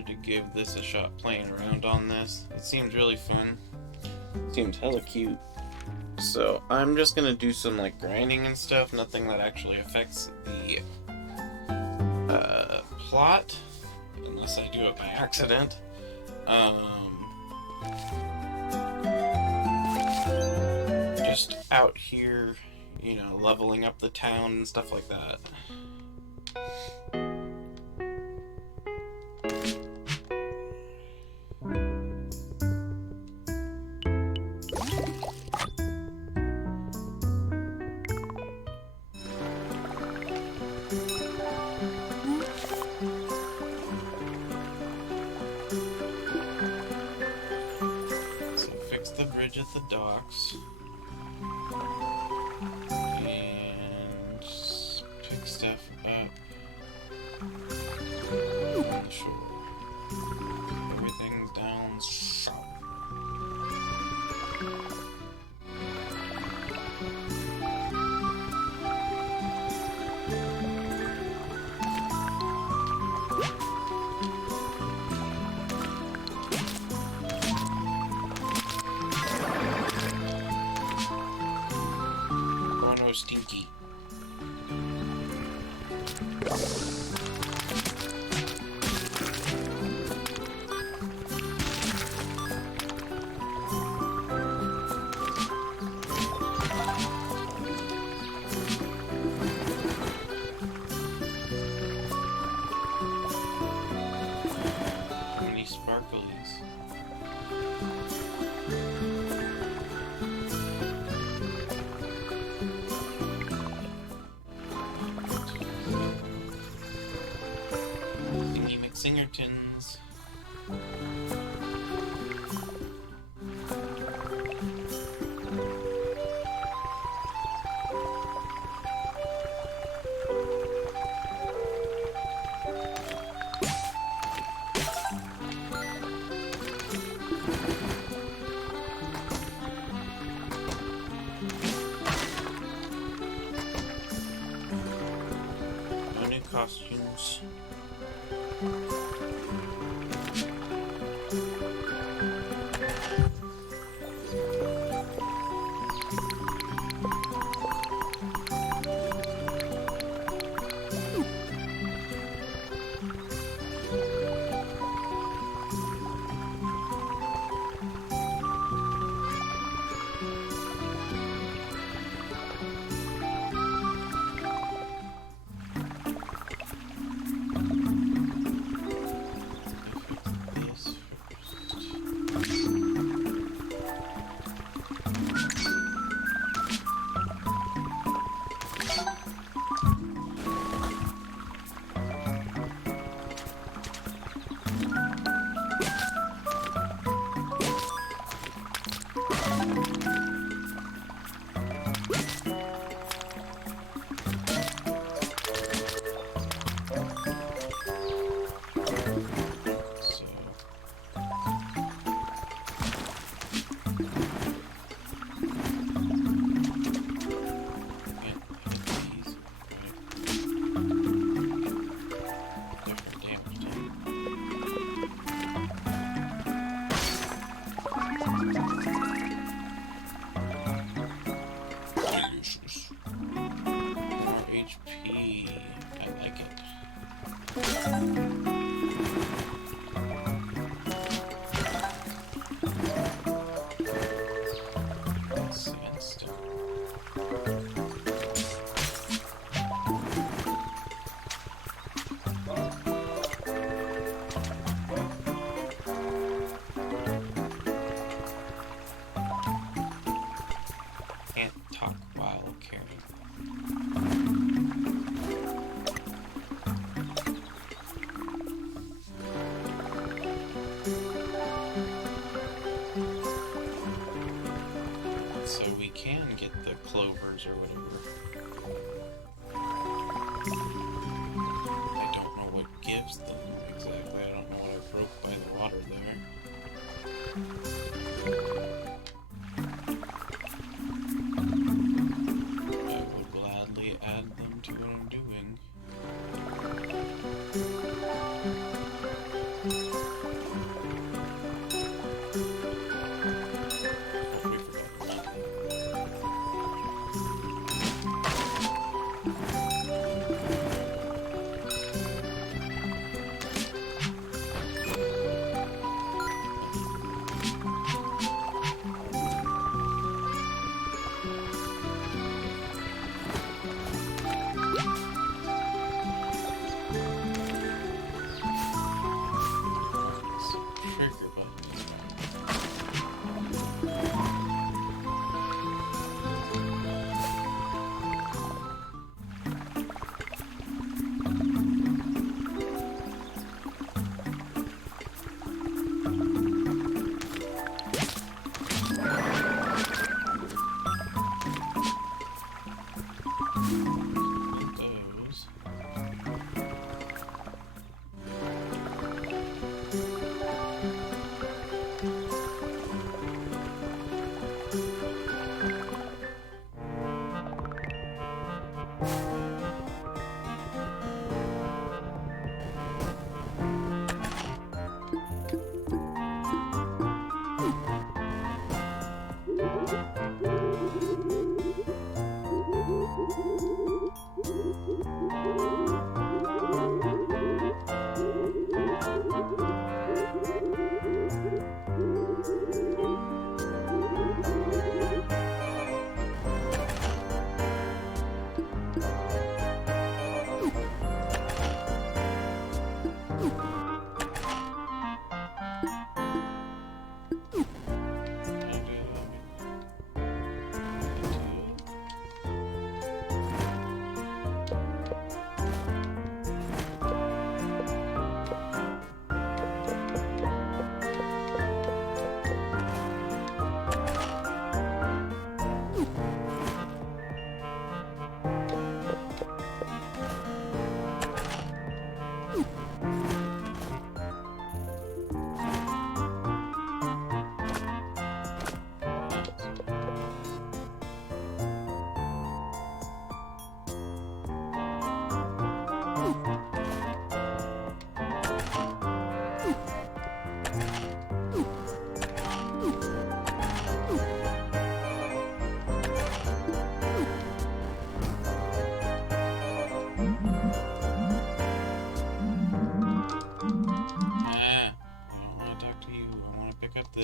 wanted to give this a shot playing around on this. It seemed really fun. Seemed hella cute. So I'm just gonna do some like grinding and stuff, nothing that actually affects the plot, unless I do it by accident. Just out here, you know, leveling up the town and stuff like that. So fix the bridge at the docks. And pick stuff up on the shore. Everything's down south. Guano Stinky. How many sparklies? Thingy McSingertons. No new costumes. This first. So these different damage type. Delicious. More HP. I like it. Let's see instead. Can't talk while carrying.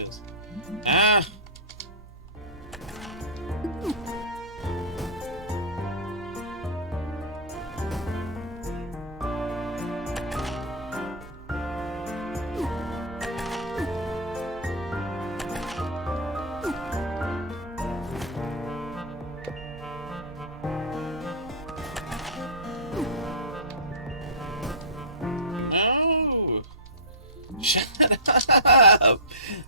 is. Ah! No! Shut up!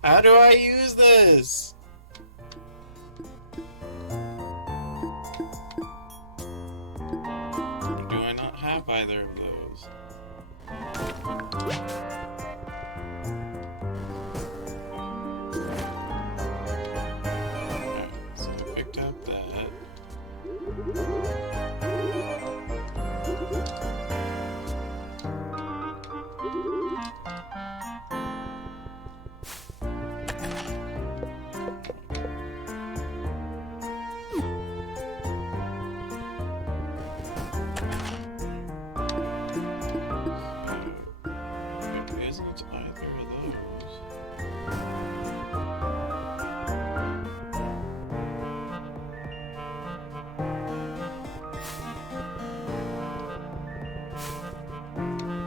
How do I use this? Or do I not have either of those? Alright, so I picked up that. It isn't either of those.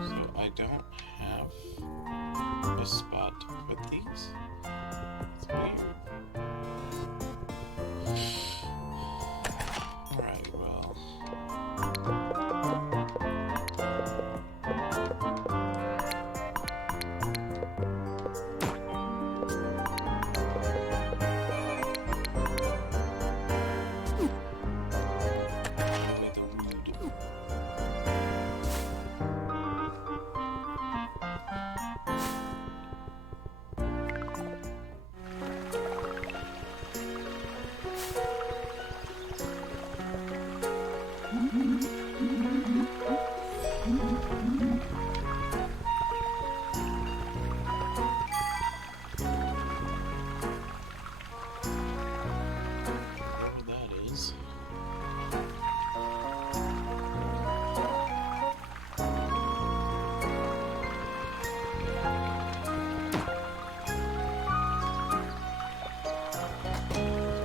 So I don't have a spot to put these. It's weird. Alright, well. We don't need it. Whatever that is.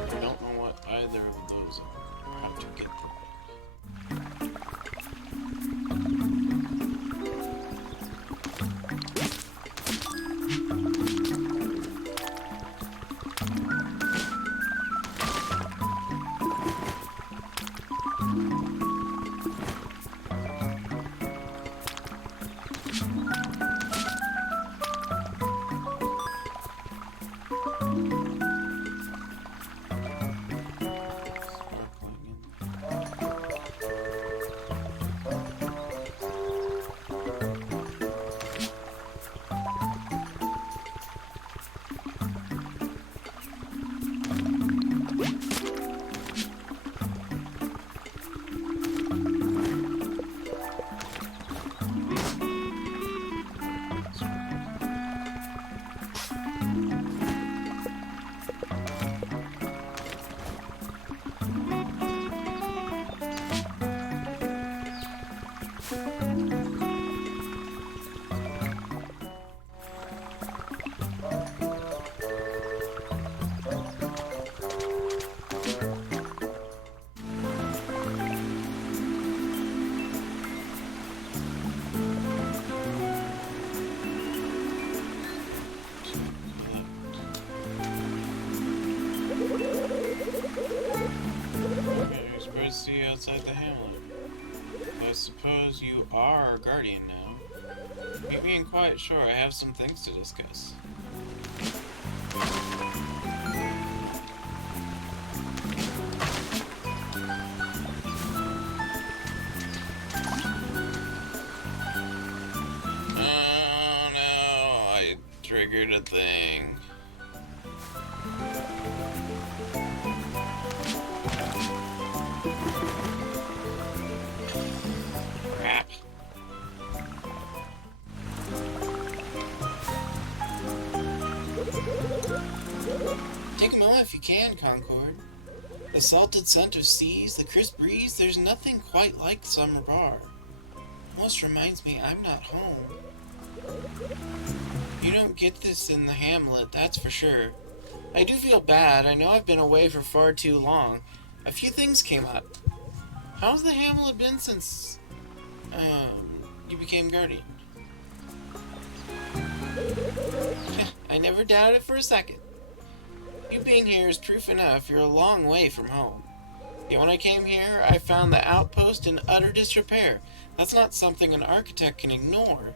I don't know what either of those are. I have to get them. Sparkling in. Okay, you're supposed to see you outside the hamlet. I suppose you are our guardian now. Me being quite sure I have some things to discuss. Oh no, I triggered a thing. Crap. Take a moment if you can, Concord. The salted scent of seas, the crisp breeze, there's nothing quite like Summer Bar. Almost reminds me I'm not home. You don't get this in the hamlet, that's for sure. I do feel bad. I know I've been away for far too long. A few things came up. How's the hamlet been since, you became guardian? I never doubted it for a second. You being here is proof enough you're a long way from home. Yeah, when I came here, I found the outpost in utter disrepair. That's not something an architect can ignore.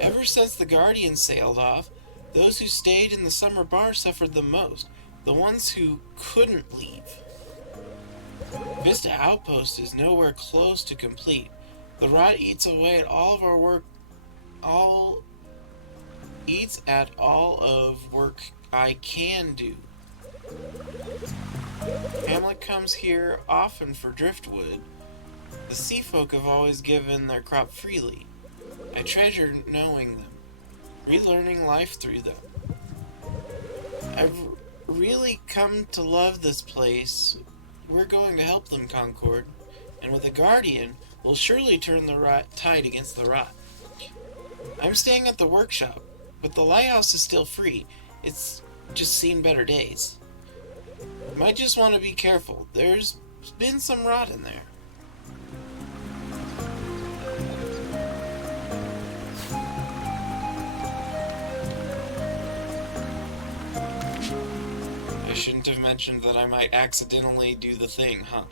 Ever since the Guardians sailed off, those who stayed in the summer bar suffered the most. The ones who couldn't leave. Vista Outpost is nowhere close to complete. The rot eats away at all of our work, eats at all of work I can do. Hamlet comes here often for driftwood. The sea folk have always given their crop freely. I treasure knowing them, relearning life through them. I've really come to love this place. We're going to help them, Concord, and with a guardian, we'll surely turn the tide against the rot. I'm staying at the workshop, but the lighthouse is still free. It's just seen better days. Might just want to be careful. There's been some rot in there. I shouldn't have mentioned that I might accidentally do the thing, huh?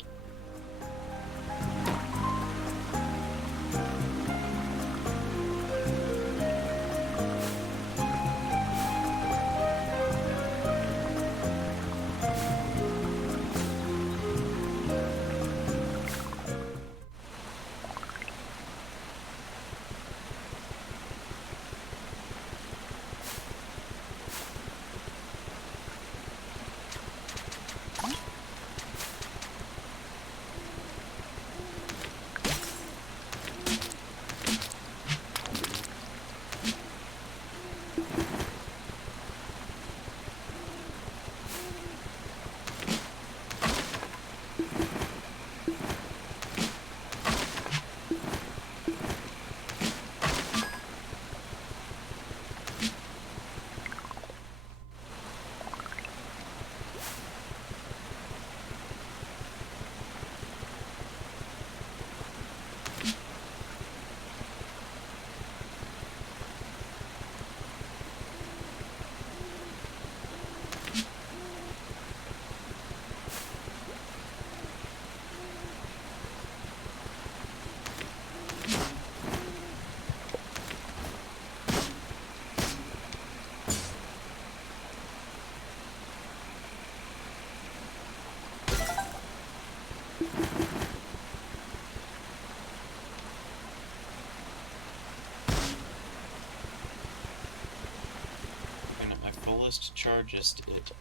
Chargist it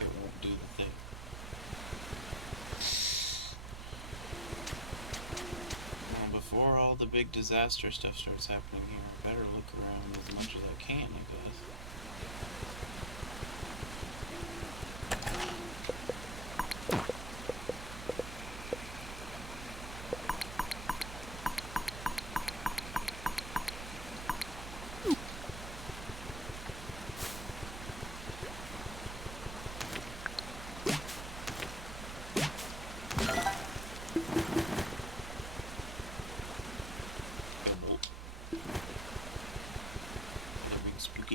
won't do the thing. Well, before all the big disaster stuff starts happening here, I better look around as much as I can, I guess.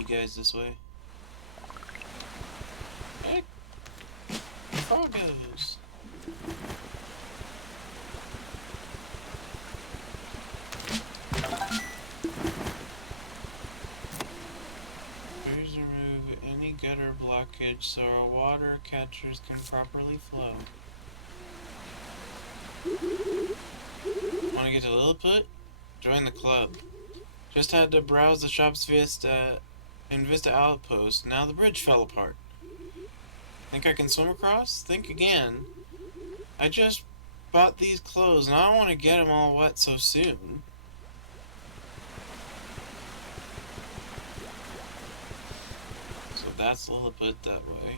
Guys this way. Hey, Foggos. Please remove any gutter blockage so our water catchers can properly flow. Want to get to Lilliput? Join the club. Just had to browse the shop's Vista Outpost. Now the bridge fell apart. Think I can swim across? Think again. I just bought these clothes and I don't want to get them all wet so soon. So that's Lilliput that way.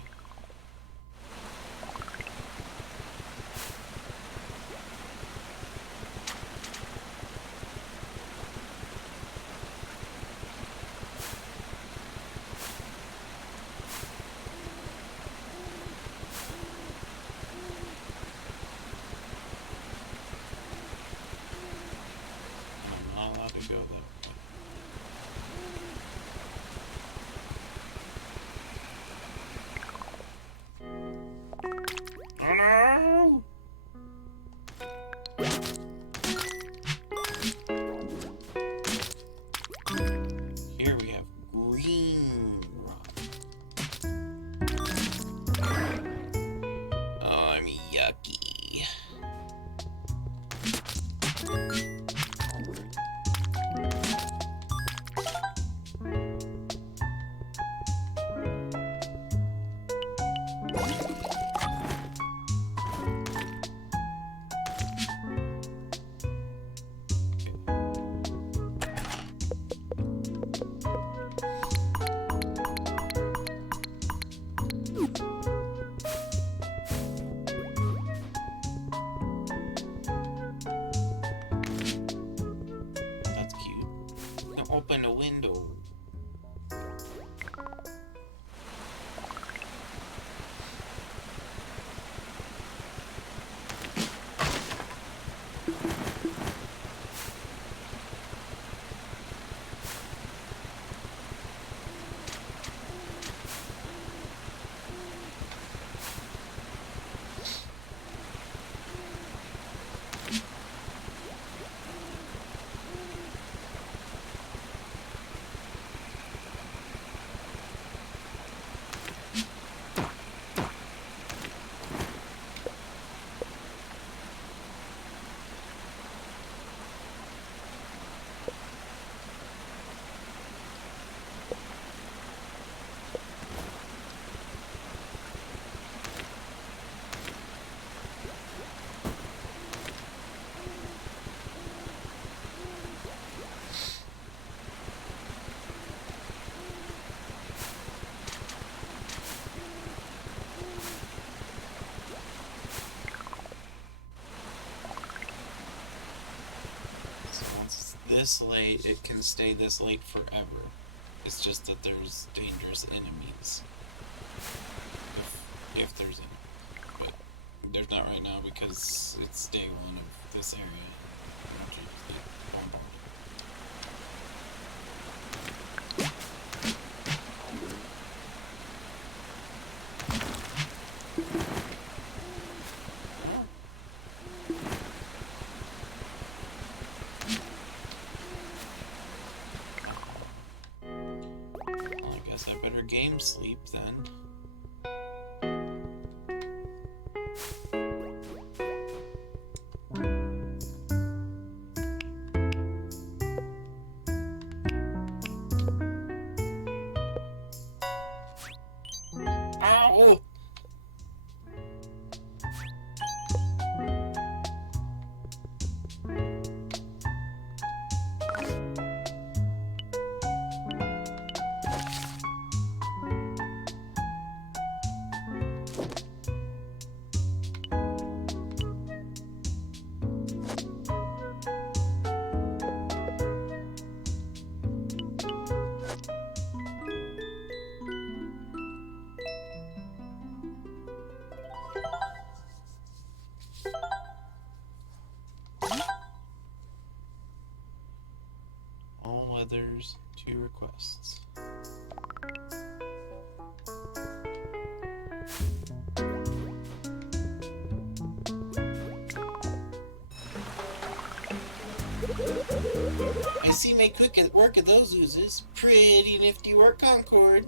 Open a window. This late, it can stay this late forever. It's just that there's dangerous enemies. If there's any. But there's not right now because it's day one of this area. I better game sleep then. Ow! All others, 2 requests. I see my quick work of those oozes. Pretty nifty work, Concord.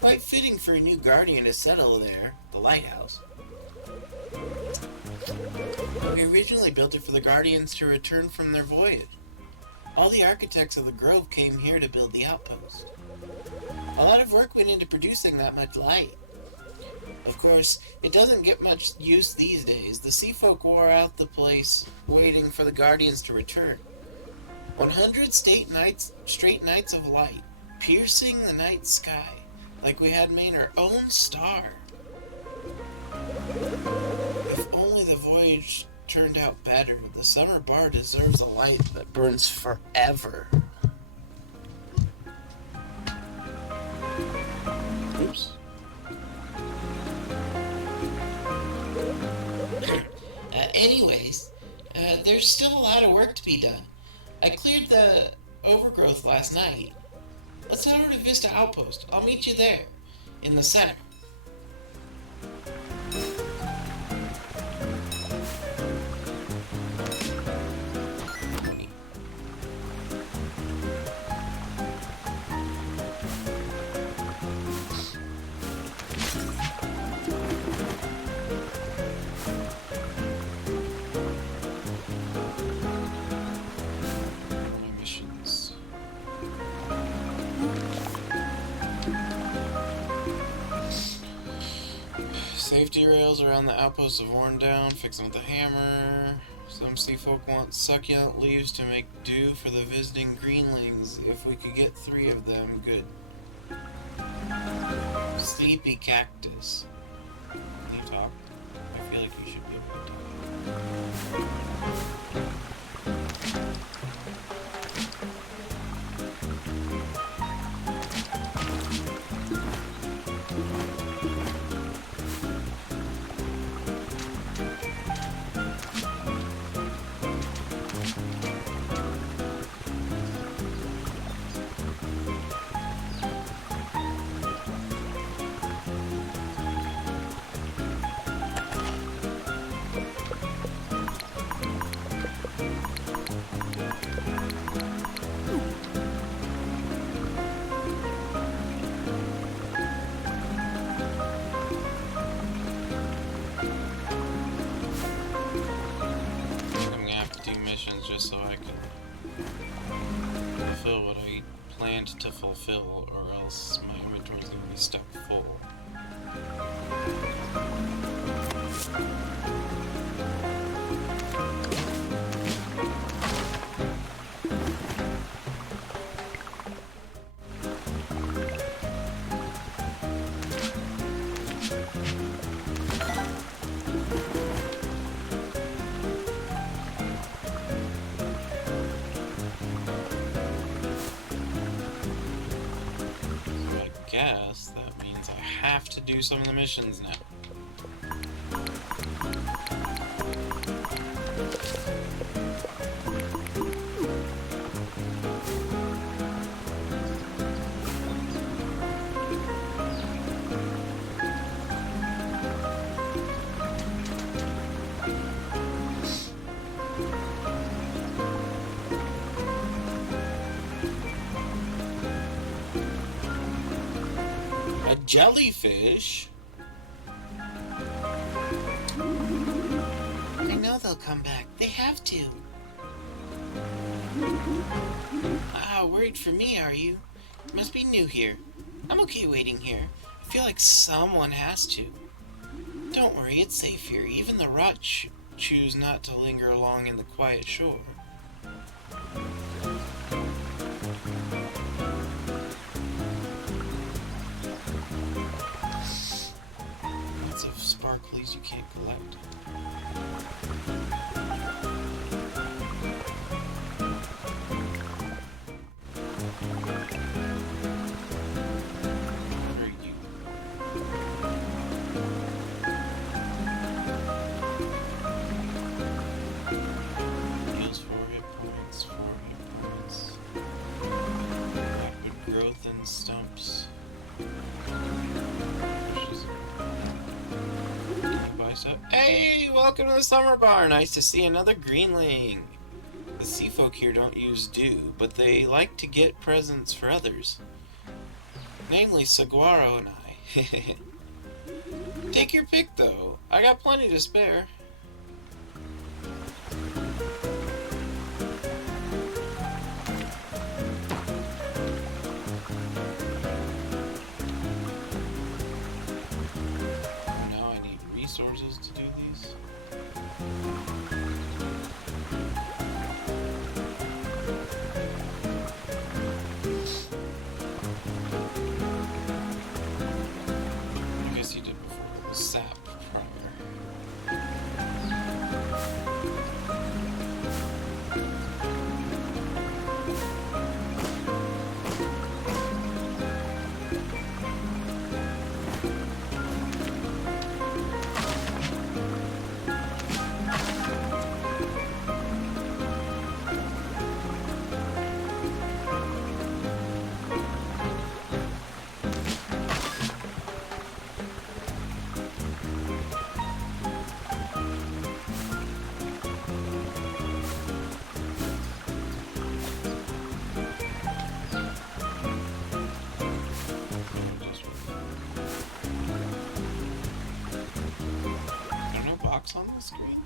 Quite fitting for a new guardian to settle there, the lighthouse. We originally built it for the guardians to return from their voyage. All the architects of the Grove came here to build the outpost. A lot of work went into producing that much light. Of course, it doesn't get much use these days. The sea folk wore out the place, waiting for the guardians to return. 100 straight nights of light, piercing the night sky, like we had made our own star. If only the voyage turned out better, the summer bar deserves a light that burns forever. Oops. Anyways, there's still a lot of work to be done. I cleared the overgrowth last night. Let's head over to Vista Outpost. I'll meet you there, in the center. Safety rails around the outposts are worn down. Fix them with a hammer. Some sea folk want succulent leaves to make dew for the visiting greenlings. If we could get 3 of them, good. Sleepy cactus. Can you talk? I feel like you should be able to talk. just so I can fulfill what I planned to fulfill, or else my inventory is going to be stuck full. Guess that means I have to do some of the missions now. A jellyfish? I know they'll come back. They have to. Ah, worried for me, are you? Must be new here. I'm okay waiting here. I feel like someone has to. Don't worry, it's safe here. Even the rot choose not to linger along in the quiet shore. Lots of sparklies you can't collect. Stumps. Hey, welcome to the summer bar. Nice to see another greenling. The sea folk here don't use dew, but they like to get presents for others. Namely, Saguaro and I. Take your pick, though. I got plenty to spare. Resources to do these. I guess you did before. Sap primer. On the screen.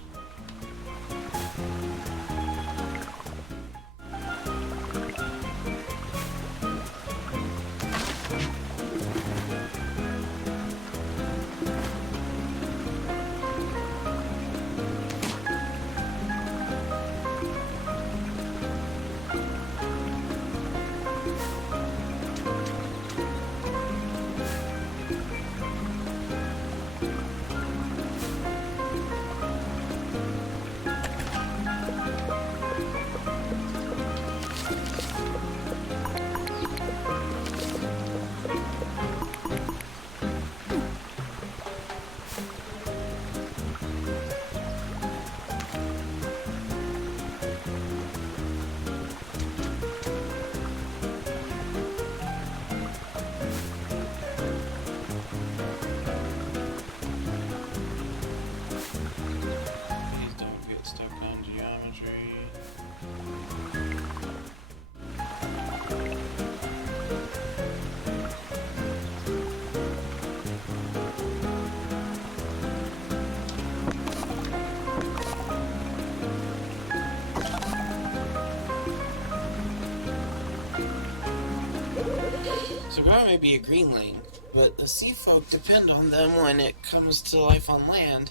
Sagar may be a greenling, but the sea folk depend on them when it comes to life on land.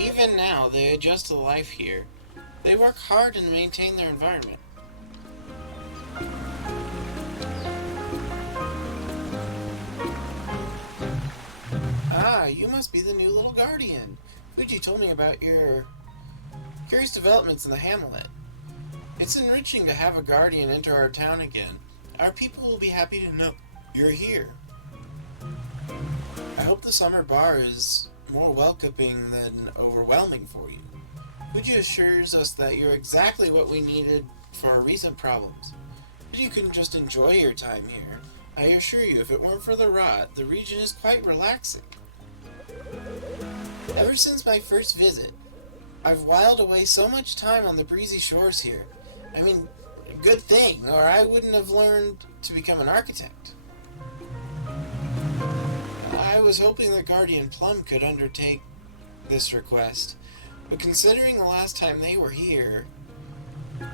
Even now, they adjust to life here. They work hard to maintain their environment. Ah, you must be the new little guardian. Fuji told me about your curious developments in the hamlet. It's enriching to have a guardian enter our town again. Our people will be happy to know you're here. I hope the summer bar is more welcoming than overwhelming for you. Fuji assures us that you're exactly what we needed for our recent problems. But you can just enjoy your time here. I assure you, if it weren't for the rot, the region is quite relaxing. Ever since my first visit, I've whiled away so much time on the breezy shores here. I mean, good thing, or I wouldn't have learned to become an architect. I was hoping that Guardian Plum could undertake this request, but considering the last time they were here,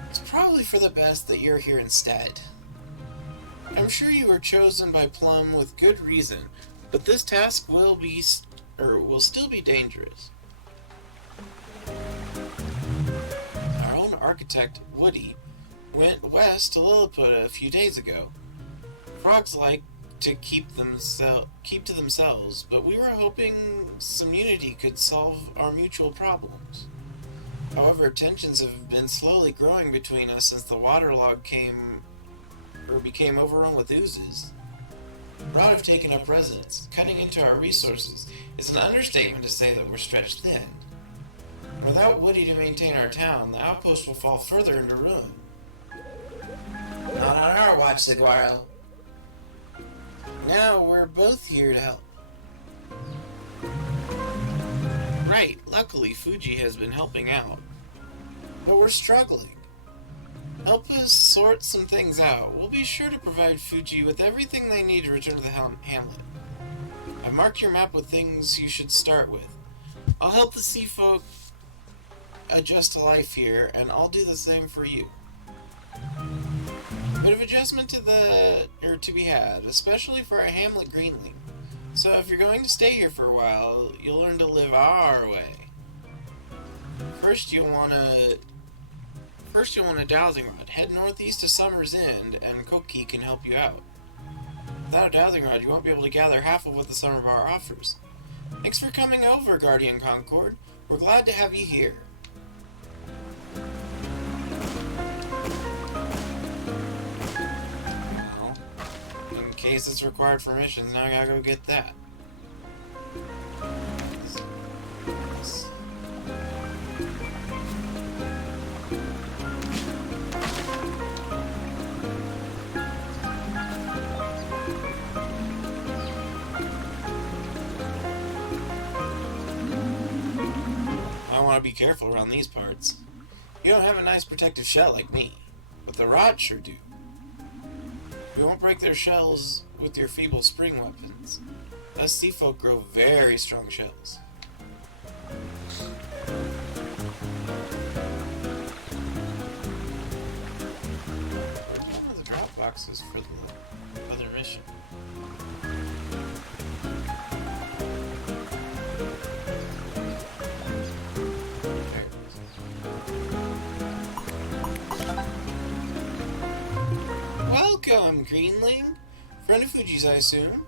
it's probably for the best that you're here instead. I'm sure you were chosen by Plum with good reason, but this task will still be dangerous. Our own architect, Woody, went west to Lilliput a few days ago. Frogs like to keep to themselves, but we were hoping some unity could solve our mutual problems. However, tensions have been slowly growing between us since the waterlog became overrun with oozes. Rot have taken up residence. Cutting into our resources is an understatement to say that we're stretched thin. Without Woody to maintain our town, the outpost will fall further into ruin. Not on our watch, Saguaro. Now we're both here to help. Right, luckily Fuji has been helping out. But we're struggling. Help us sort some things out. We'll be sure to provide Fuji with everything they need to return to the hamlet. I've marked your map with things you should start with. I'll help the sea folk adjust to life here, and I'll do the same for you. Bit of adjustment to be had, especially for a hamlet greenling. So if you're going to stay here for a while, you'll learn to live our way. First you'll want a dowsing rod. Head northeast to Summer's End, and Koki can help you out. Without a dowsing rod, you won't be able to gather half of what the Summer Bar offers. Thanks for coming over, Guardian Concord. We're glad to have you here. Well, in case it's required for missions, now I gotta go get that. I want to be careful around these parts. You don't have a nice protective shell like me, but the rot sure do. You won't break their shells with your feeble spring weapons. Us sea folk grow very strong shells. One of the drop boxes for the other mission. Welcome, Greenling! Friend of Fuji's, I assume?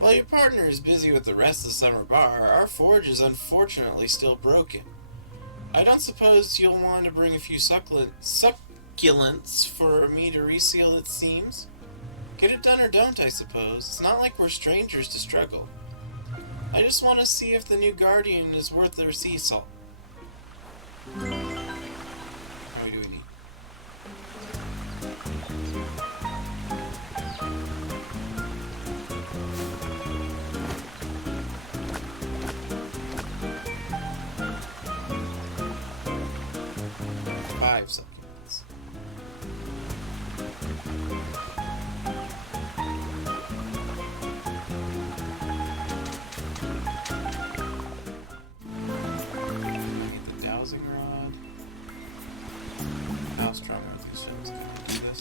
While your partner is busy with the rest of the summer bar, our forge is unfortunately still broken. I don't suppose you'll want to bring a few succulents for me to reseal its seams? Get it done or don't, I suppose. It's not like we're strangers to struggle. I just want to see if the new Guardian is worth their sea salt. How do we need? Succulents. Get the dowsing rod. How strong are these shells? Can I do this?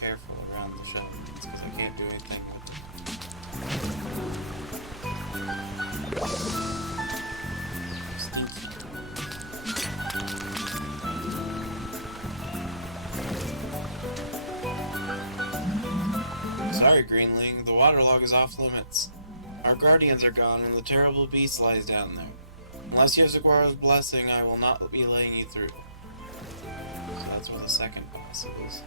careful around the shell because I can't do anything with them. Stinky. Sorry, Greenling, the waterlog is off limits. Our guardians are gone and the terrible beast lies down there. Unless you have Saguaro's blessing, I will not be letting you through. So that's what the second boss is.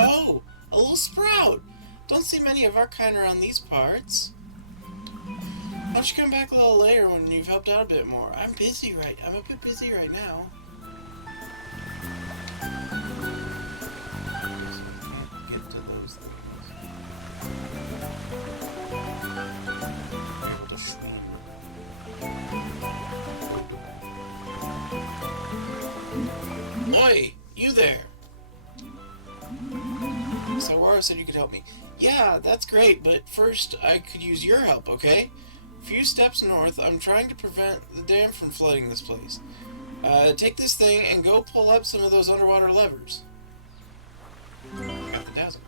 Oh, a little sprout! Don't see many of our kind around these parts. Why don't you come back a little later when you've helped out a bit more? I'm a bit busy right now. Get to those things. Able to swing. Oi! You there! Saguaro said you could help me. Yeah, that's great, but first I could use your help, okay? A few steps north, I'm trying to prevent the dam from flooding this place. Take this thing and go pull up some of those underwater levers. Got the dazzle.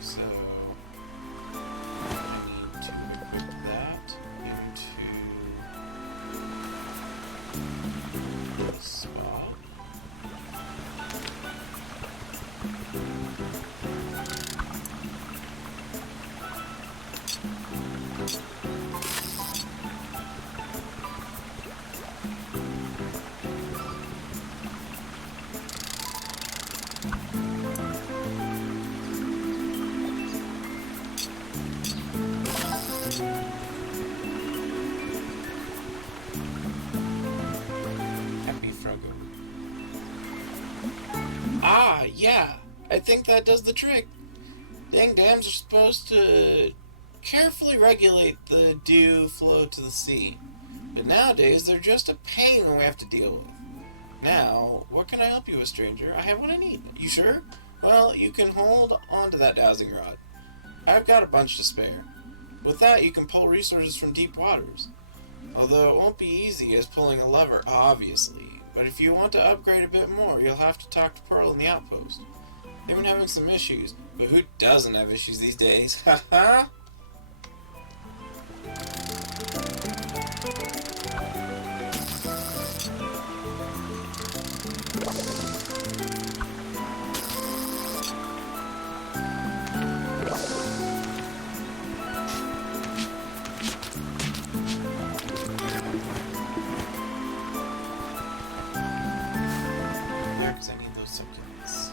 So, I need to equip that into the spot. Happy Frogo. Ah, yeah. I think that does the trick. Dang dams are supposed to carefully regulate the dew flow to the sea. But nowadays, they're just a pain we have to deal with. Now, what can I help you with, stranger? I have what I need. You sure? Well, you can hold on to that dowsing rod. I've got a bunch to spare. With that, you can pull resources from deep waters. Although it won't be easy as pulling a lever, obviously. But if you want to upgrade a bit more, you'll have to talk to Pearl in the outpost. They've been having some issues, but who doesn't have issues these days? Haha! Because I need those succulents.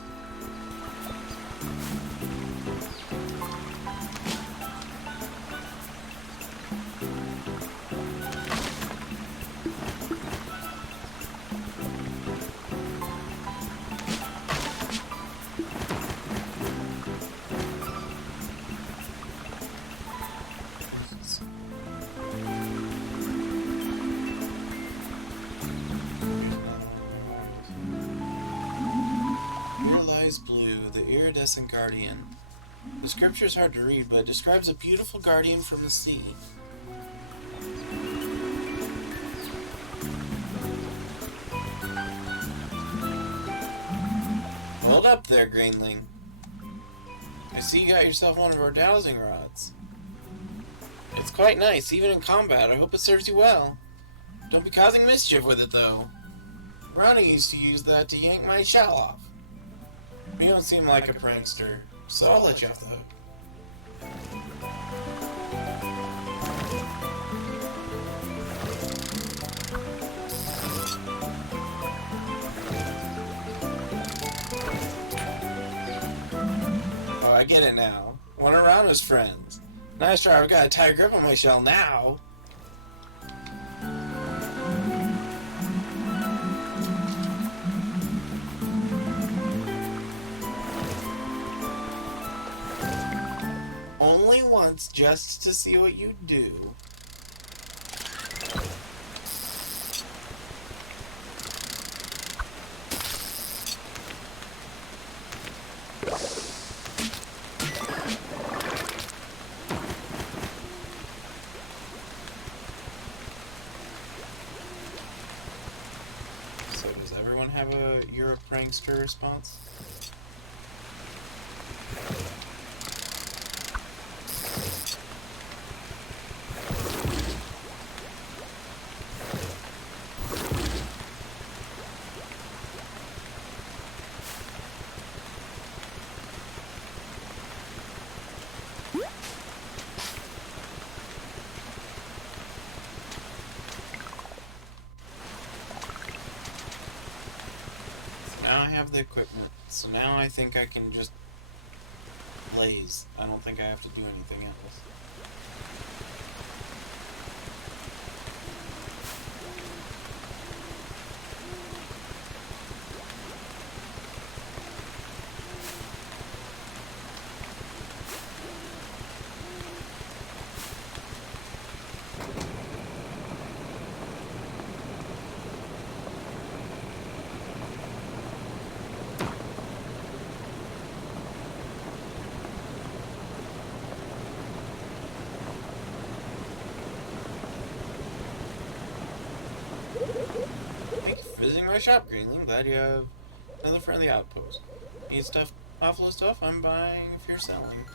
Here lies Blue, the iridescent guardian. The scripture is hard to read, but it describes a beautiful guardian from the sea. Hold up there, Greenling. I see you got yourself one of our dowsing rods. It's quite nice, even in combat. I hope it serves you well. Don't be causing mischief with it, though. Ronnie used to use that to yank my shell off. You don't seem like a prankster, so I'll let you off the hook. Oh, I get it now. One around his friends. Nice try, I've got a tight grip on my shell now. Only once, just to see what you do. So does everyone have a "you're a prankster" response? Now I have the equipment, so now I think I can just blaze. I don't think I have to do anything else. Thank you for visiting my shop, Greenling. Glad you have another friendly outpost. Need stuff, offload stuff? I'm buying if you're selling.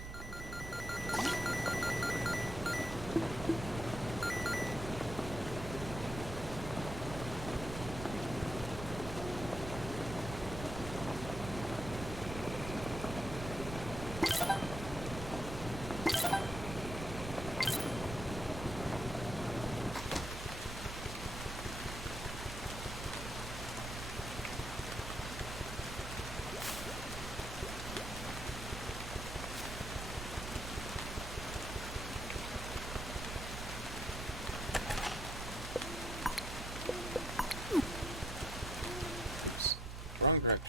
Wrong direction.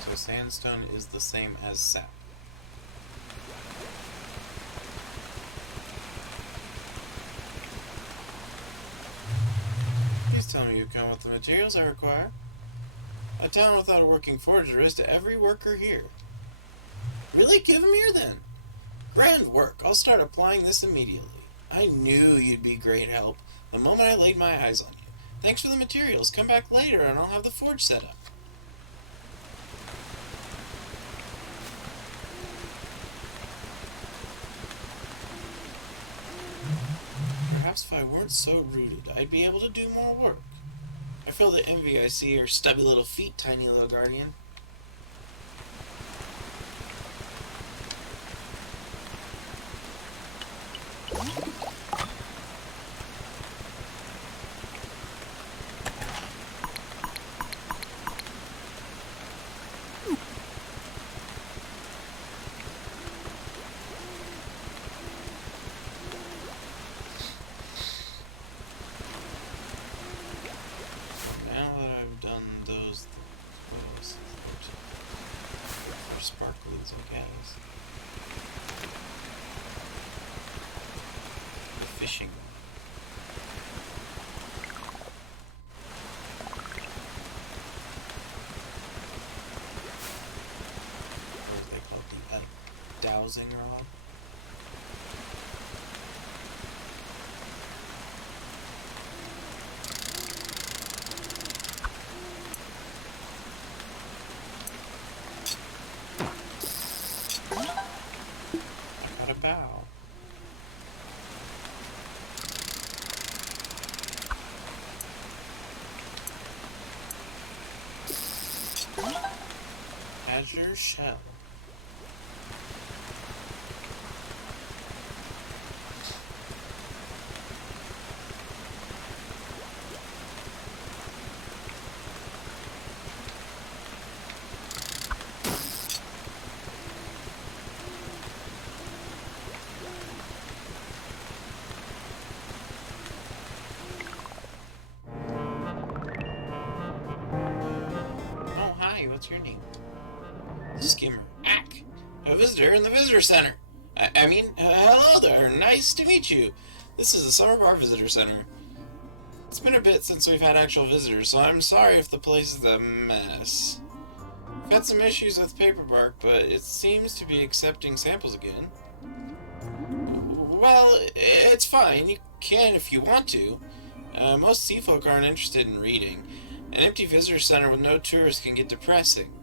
So sandstone is the same as sap. Please tell me you come with the materials I require. A town without a working forge is to every worker here. Really? Give them here then. Grand work. I'll start applying this immediately. I knew you'd be great help the moment I laid my eyes on you. Thanks for the materials. Come back later and I'll have the forge set up. Perhaps if I weren't so rooted, I'd be able to do more work. I feel the envy I see your stubby little feet, tiny little guardian. Sparklings, I guess. The fishing. What do they call it? The dowsing rod? Bow. sure shall. Oh, hi, what's your name? Skimmer. Ack! A visitor in the visitor center. Hello there. Nice to meet you. This is the Summer Bar Visitor Center. It's been a bit since we've had actual visitors, so I'm sorry if the place is a mess. We've had some issues with paperwork, but it seems to be accepting samples again. Well, it's fine. You can if you want to. Most sea folk aren't interested in reading. An empty visitor center with no tourists can get depressing.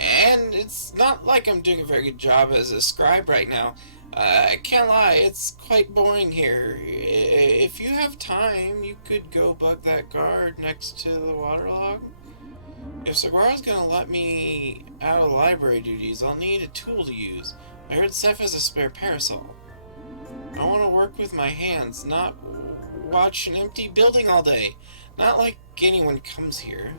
And it's not like I'm doing a very good job as a scribe right now. I can't lie, it's quite boring here. If you have time, you could go bug that guard next to the waterlog. If Saguaro's gonna let me out of library duties, I'll need a tool to use. I heard Seth has a spare parasol. I want to work with my hands, not watch an empty building all day. Not like anyone comes here.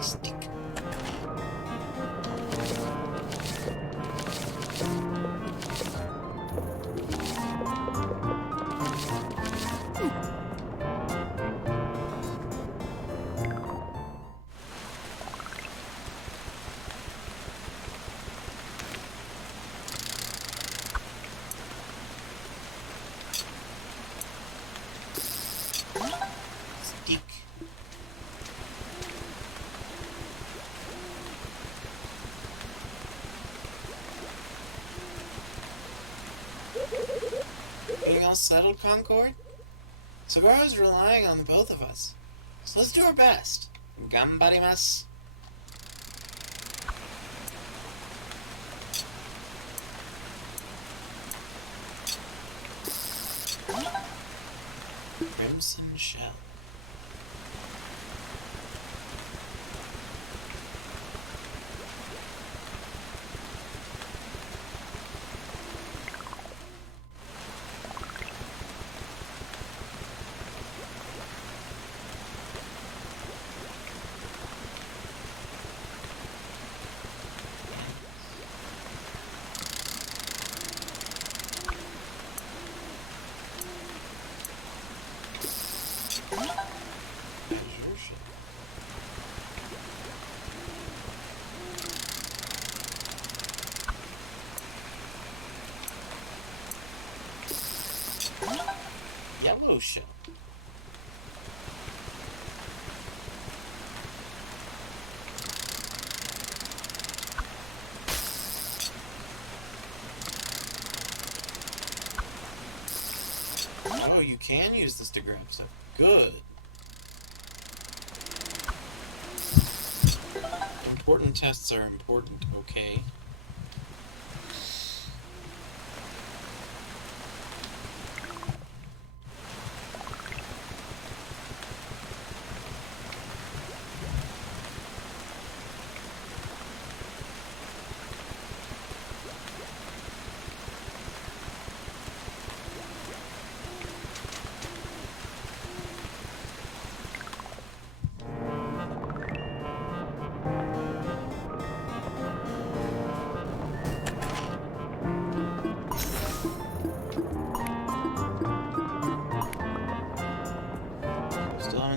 Stick. Stick. Anything else settled, Concord? Saguaro's relying on the both of us. So let's do our best. Gambarimasu. Crimson Shell. Yellow shell. Oh, you can use this to grab stuff. Good. Important tests are important, okay?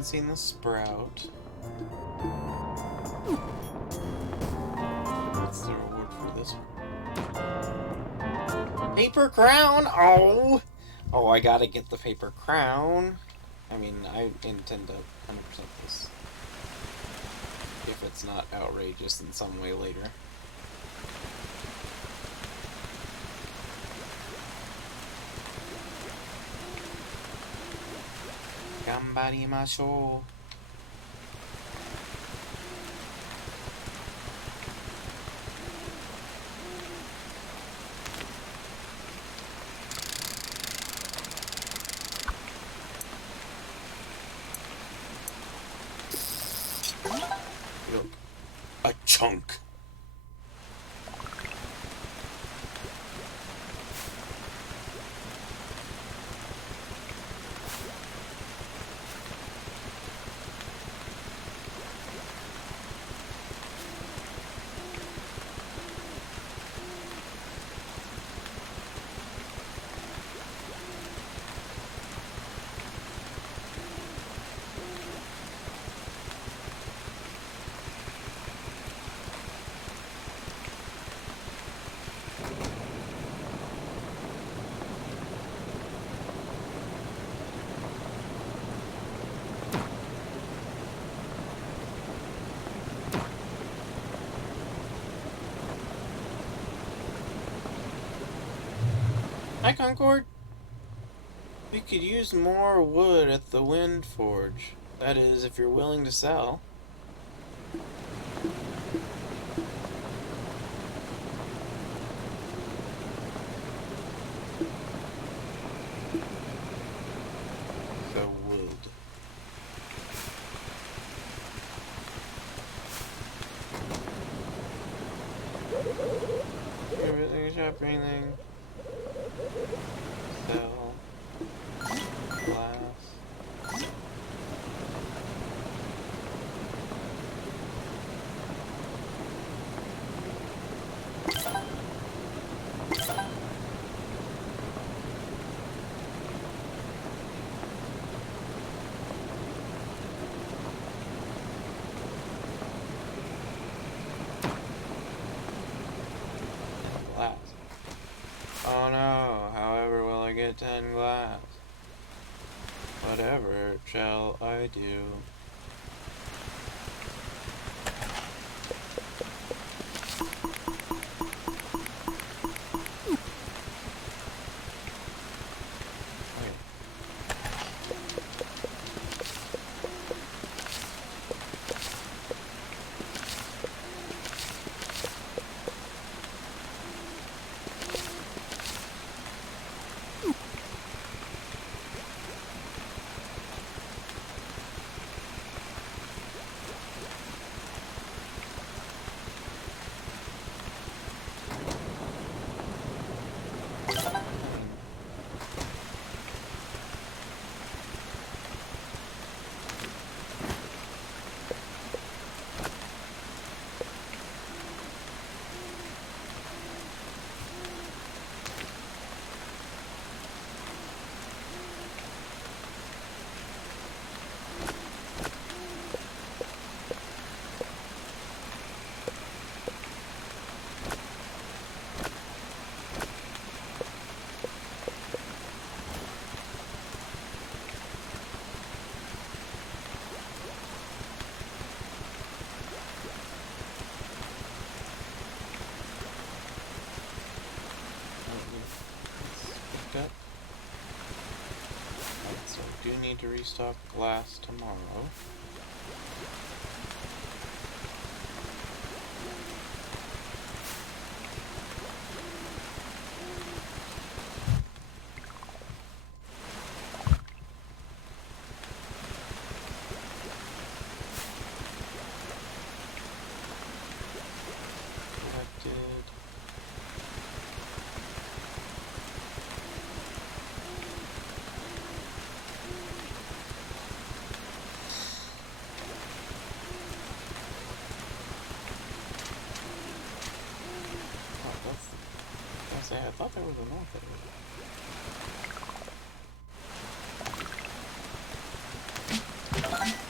seen the sprout. What's the reward for this one? Paper crown! Oh! Oh, I gotta get the paper crown. I mean, I intend to 100% this. If it's not outrageous in some way later. Gambarimashou. Look, a chunk. Hi, Concord. We could use more wood at the Wind Forge. That is, if you're willing to sell. The wood. Everything, shopping thing. Sell. Glass. Glass. Oh no, however will I get 10 glass? Whatever shall I do? So I do need to restock glass tomorrow. Collected. I thought there was a north of it.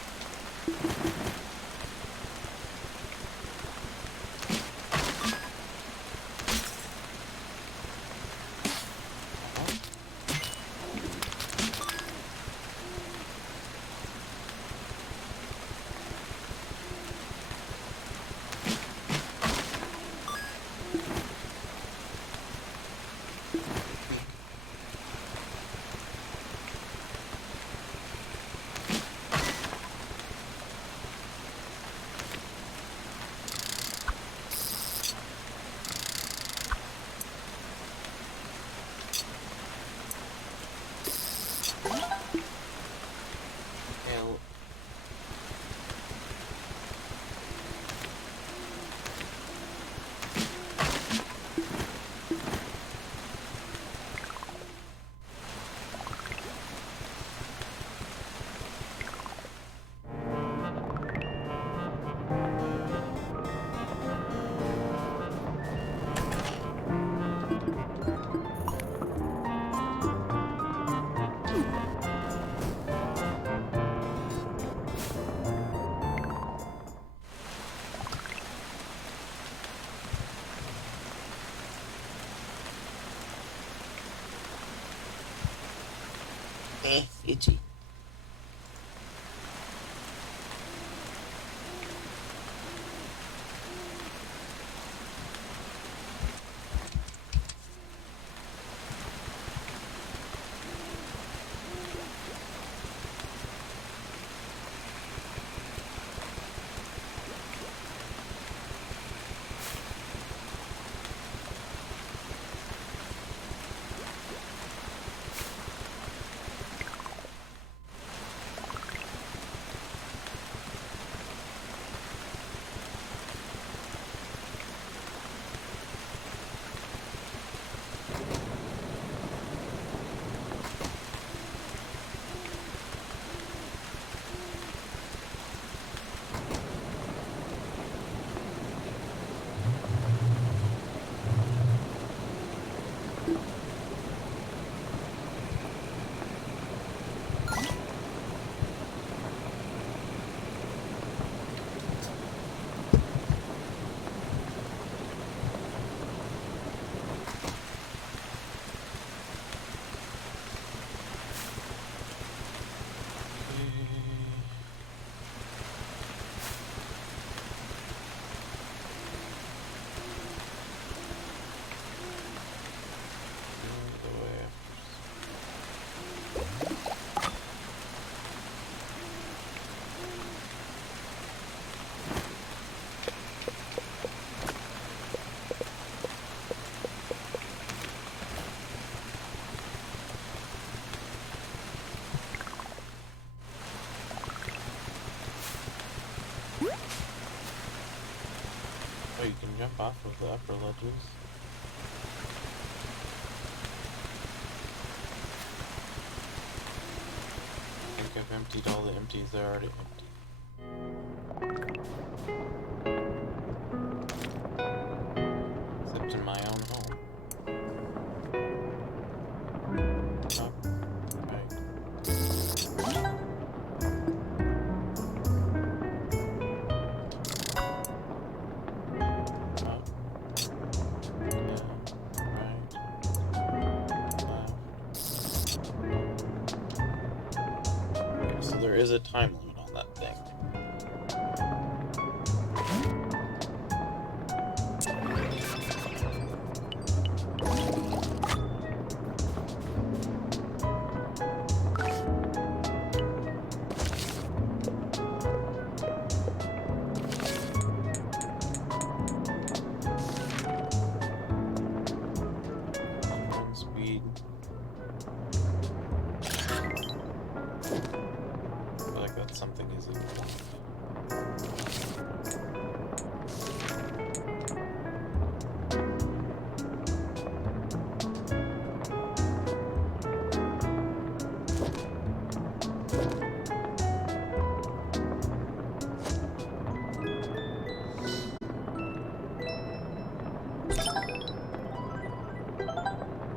Itchy. Oh, you can jump off of the upper ledges. I think I've emptied all the empties that are already empty. Except in my own home. Up, right. There is a time limit on that thing. Speed. I feel like that's something is important.